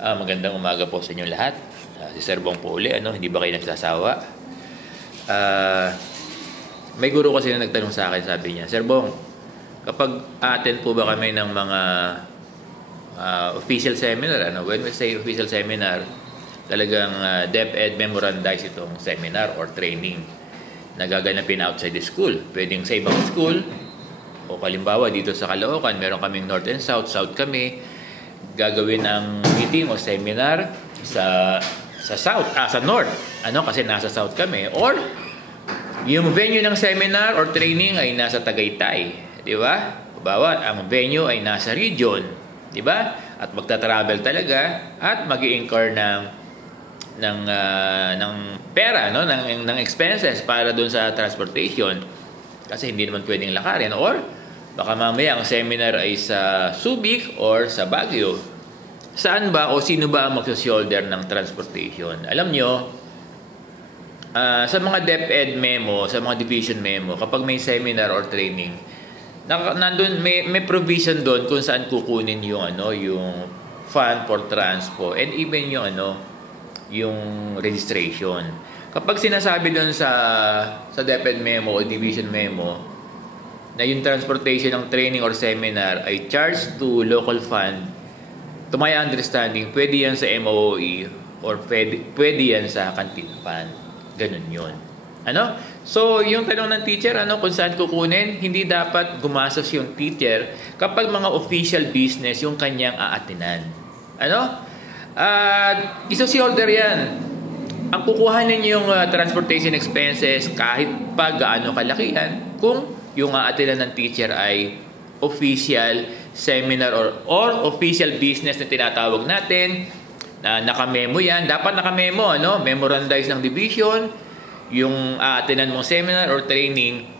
Magandang umaga po sa inyong lahat. Si Sir Bong po uli, hindi ba kayo nagsasawa? May guro kasi na nagtanong sa akin, sabi niya, Sir Bong, kapag attend po ba kami ng mga official seminar, when we say official seminar, talagang DepEd memorandized itong seminar or training na gaganapin outside the school. Pwedeng sa ibang school, o kalimbawa dito sa Caloocan, meron kaming North and South, South kami, gagawin ng meeting o seminar sa South, sa North, kasi nasa South kami, or yung venue ng seminar or training ay nasa Tagaytay, di ba? Bawat ang venue ay nasa region, di ba? At magta-travel talaga at mag-i-incur ng pera, ng expenses para doon sa transportation, kasi hindi naman pwedeng lakarin, or baka mamaya ang seminar ay sa Subic or sa Baguio. Saan ba o sino ba ang magsa-shoulder ng transportation? Alam nyo, sa mga DepEd memo, sa mga division memo, kapag may seminar or training, nandun, may provision doon kung saan kukunin yung fund for transpo and even yung registration. Kapag sinasabi doon sa DepEd memo o division memo na yung transportation ng training or seminar ay charged to local fund, to my understanding, pwede yan sa MOE or pwede yan sa canteen fund. Ganun yun. So, yung tanong ng teacher, kung saan kukunin, hindi dapat gumastos yung teacher kapag mga official business yung kanyang aatinan. Iso-shoulder yan. Ang kukuhanin yung transportation expenses kahit pa gaano kalaki yan kung yung aatinan ng teacher ay official seminar or official business na tinatawag natin, na nakamemo yan. Dapat nakamemo, memorandize ng division, yung aatinan mong seminar or training,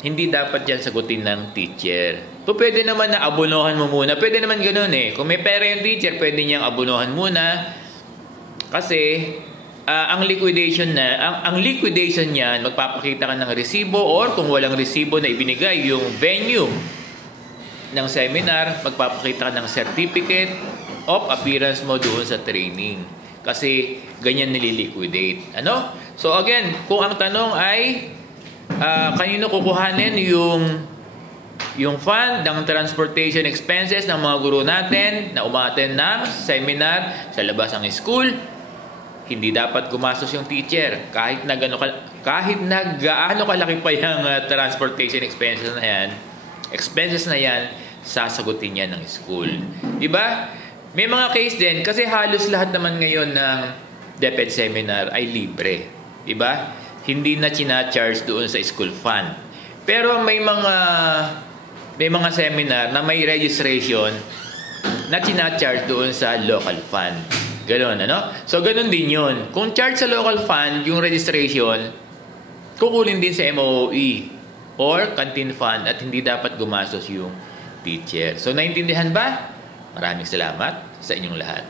hindi dapat yan sagutin ng teacher. So, pwede naman na abunuhan mo muna. Pwede naman ganun Kung may pera yung teacher, pwede niyang abunuhan muna. Kasi, ang liquidation niyan, magpapakita ka ng resibo, or kung walang resibo na ibinigay yung venue ng seminar, magpapakita ka ng certificate of appearance mo doon sa training. Kasi ganyan nililiquidate. So again, kung ang tanong ay kanino kukuhanin yung fund ng transportation expenses ng mga guro natin na umattend ng seminar sa labas ng school, hindi dapat gumastos yung teacher kahit na gaano kalaki pa yung transportation expenses na yan, sasagutin yan ng school. Diba? May mga case din, kasi halos lahat naman ngayon ng DepEd seminar ay libre. Diba? Hindi na charge doon sa school fund. Pero may mga seminar na may registration na charge doon sa local fund. Ganon, So, ganon din yun. Kung charge sa local fund, yung registration, kukunin din sa MOE or canteen fund at hindi dapat gumastos yung teacher. So, naintindihan ba? Maraming salamat sa inyong lahat.